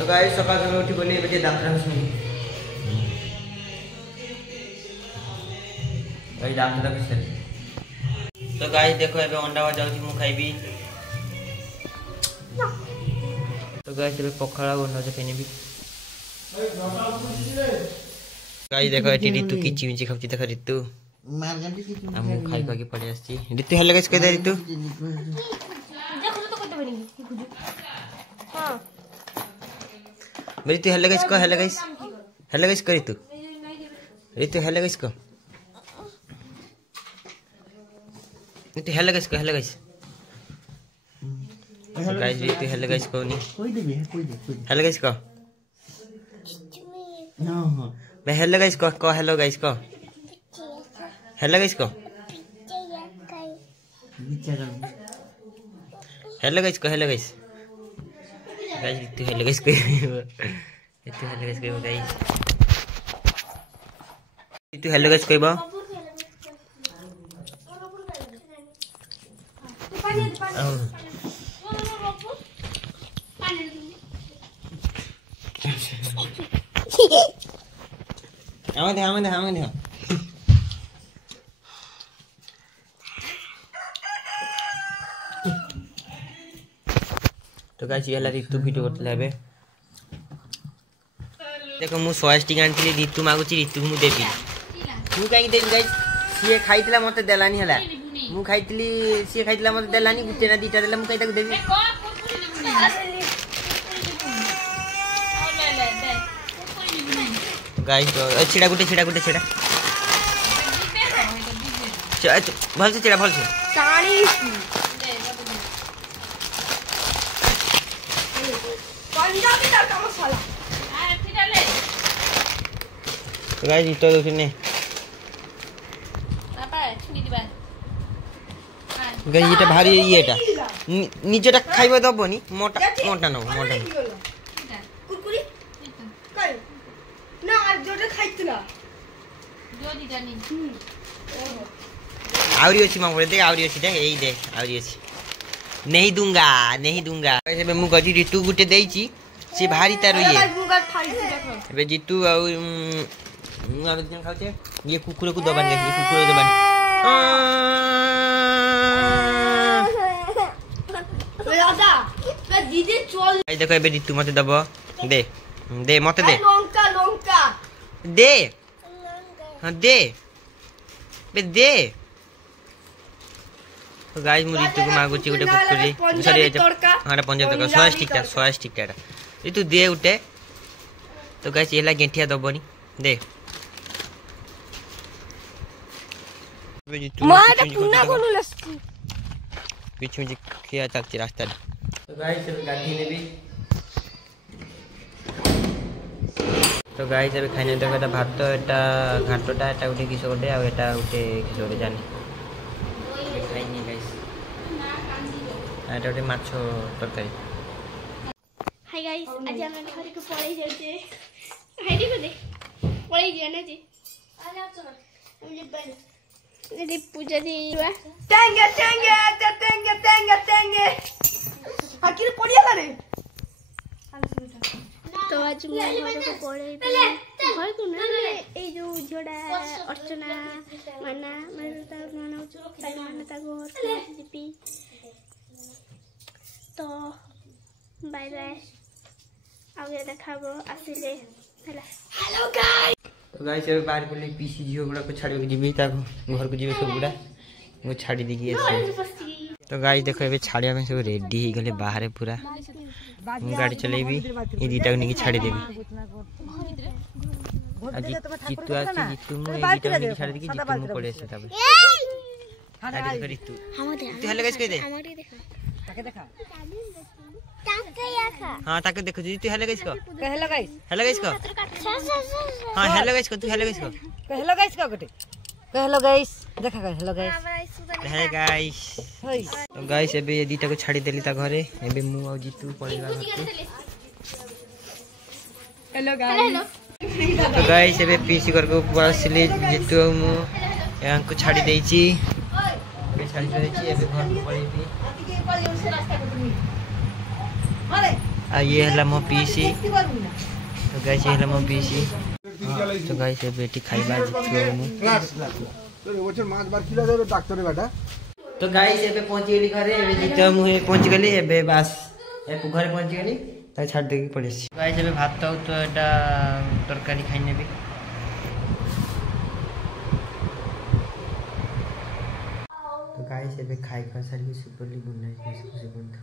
तो गाइस सकाळ सकाळ उठी बोली एबे दांत घसुनी भाई दांत घसले तो गाइस देखो एबे अंडा भजा होची मु खाइबी तो गाइस एबे पखाळा बनो जे पेनिबी गाइस देखो एटी ऋतु किची मिची खाउची देखो ऋतु मार गंडी किची हम खाइ खाके पड़े आछी ऋतु हेलो गाइस कह दे ऋतु देखो तो कोते बनी खुजू हां मेरी तू हेलो गाइस कर ऋतु हेलो गाइस को ऋतु हेलो गाइस को गाइस ऋतु हेलो गाइस को नहीं कोई दे हेलो गाइस को नो मैं हेलो गाइस को हेलो गाइस को हेलो गाइस को हेलो गाइस गाइस ऋतु हेलो गाइस को गाइस ऋतु हेलो गाइस कहबो आमे दे तो गाइस ये ला ऋतु वीडियो करतले हेबे देखो मु 100 स्टिक आनथिली ऋतु मागुची ऋतु मु देबी मु काई देबी गाइस सीए खाइतला मते देलानी हला मु खाइतली सीए खाइतला मते देलानी गुटे ना दीटा देला मु काई ताको देबी गाइस छिड़ा गुटे भल से छिड़ा भल से ताणी पंजाबी तड़का मसाला अरे फिर ले तो गाइस इतो दोने पापा छुड़ी दिबा गाइस ये भारी येटा निजेटा खाइबो दबोनी मोटा न कुरकुरी कई ना आज जोटे खाइतला जो दीटा नी आवरी अछि मा बोले देख आवरी अछि देख एई देख आवरी अछि नहीं दूंगा ऐसे मैं मुंह गजी ऋतु गुटे देइची से भारी तारो ये बे जीतू आ दिन खाउचे ये कुकुर को दबान ये कुकुर दबान दादा मैं दीदी चल आई देखो बे ऋतु मते दबो दे मते दे लंका दे हां दे बे दे तो गाइस मु ऋतु को मागुची गुटे कुकुरी सॉरी हां पंजाब तक 100 स्टिक टा ऋतु दे उठे तो गाइस एला गेंठिया दबोनी दे माटा कुना कोन लस्ती बीच में किया चलती रास्ता तो गाइस अब गाड़ी लेबी तो गाइस अब खाने देखो एटा भात एटा घाटोटा एटा उठे किस गोटे आ एटा उठे किस गोटे जानी खाइनी गाइस एटा उठे माछो तरकारी हाय गाइस आज हम घर को पळै जाउछे हाइडी को दे पळै जाना जी आला चल मुझे बन ये पूजा दी टेंगे आखिर पड़िया रे तो आज मैं घर को पळै घर को ना ए जो झोड़ा अर्चना माना ता माना ता घर जीपी तो बाय बाय आगे देखाबो आसिले हेलो गाइस तो गाइस अब बाहर बोले पीसी झियो गुडा को छाड़ी के जीबी ता घर को जीबे सब गुडा वो छाड़ी दी गई तो गाइस देखो एबे छाड़िया में सब रेडी ही गले बाहर पूरा गाड़ी चलेबी ई दीटा के छाड़ी देबी आज जीतू आसी जीतू मु ई दीटा के छाड़ी दी जीतू मु पड़े से तब आगे करी तू तू हेलो गाइस कह दे ताके देखा हां ताके देखो जी तू हेलो गाइस को हेलो गाइस को हां हेलो गाइस को तू हेलो गाइस को गोटे हेलो गाइस देखा हेलो गाइस हे गाइस तो गाइस एबे ये दीटा को छाड़ी देली ता घरे एबे मु आ जीतू पळेला घर के हेलो गाइस तो गाइस एबे पीसी घर को बसली जीतू मु यहाँ को छाड़ी देइची बे छाड़ी देइची एबे घर को पळेबी आ ये हला मो पीसी तो गाइस ये हला मो पीसी तो गाइस ये बेटी खाइबा दिखियो मु ওছর মাছ বার কিলা যাবে ডাক্তারে বেটা तो गाइस एबे पहुंची गेली घरे एबे जितो मु पहुंच गेली एबे बस ए घरे पहुंच गेली त छाड़ देकी पड़ेसी गाइस एबे भात तो एटा तरकारी खाइ नेबी तो गाइस एबे खाइ खा सारी सुपरली गुड नाइट खुशी बंद